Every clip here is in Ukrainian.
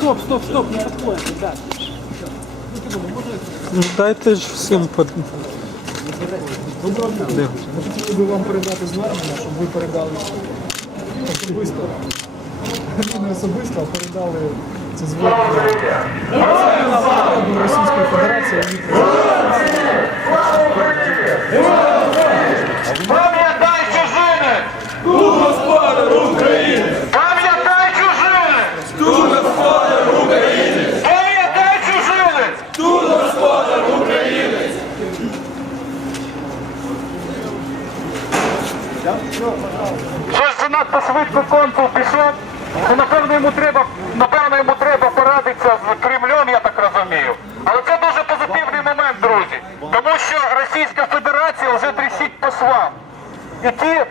стоп, стоп, стоп, не подходит, ребят. Ну, дайте ж всім под... Доброго дня. Ми хотіли би вам передати звернення, щоб ви передали особисто. Не особисто, а передали це звернення Російської Федерації. Щось занадто швидко консул пішов. Ну, напевно, йому треба, напевно, йому треба порадитися з Кремлем, я так розумію. Але це дуже позитивний момент, друзі. Тому що Російська Федерація вже тріщить по швам. І ті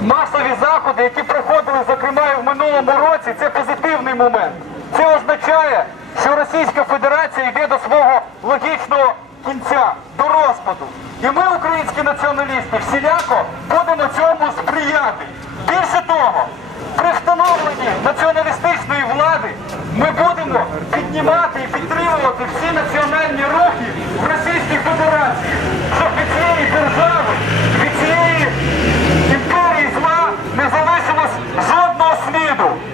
масові заходи, які проходили, зокрема, і в минулому році, це позитивний момент. Це означає, що Російська Федерація йде до свого логічного кінця, до розпаду. І ми, українські націоналісти, всіляко того, при встановленні націоналістичної влади ми будемо піднімати і підтримувати всі національні рухи в Російській Федерації, щоб від цієї держави, від цієї імперії зла не залишилось жодного сліду.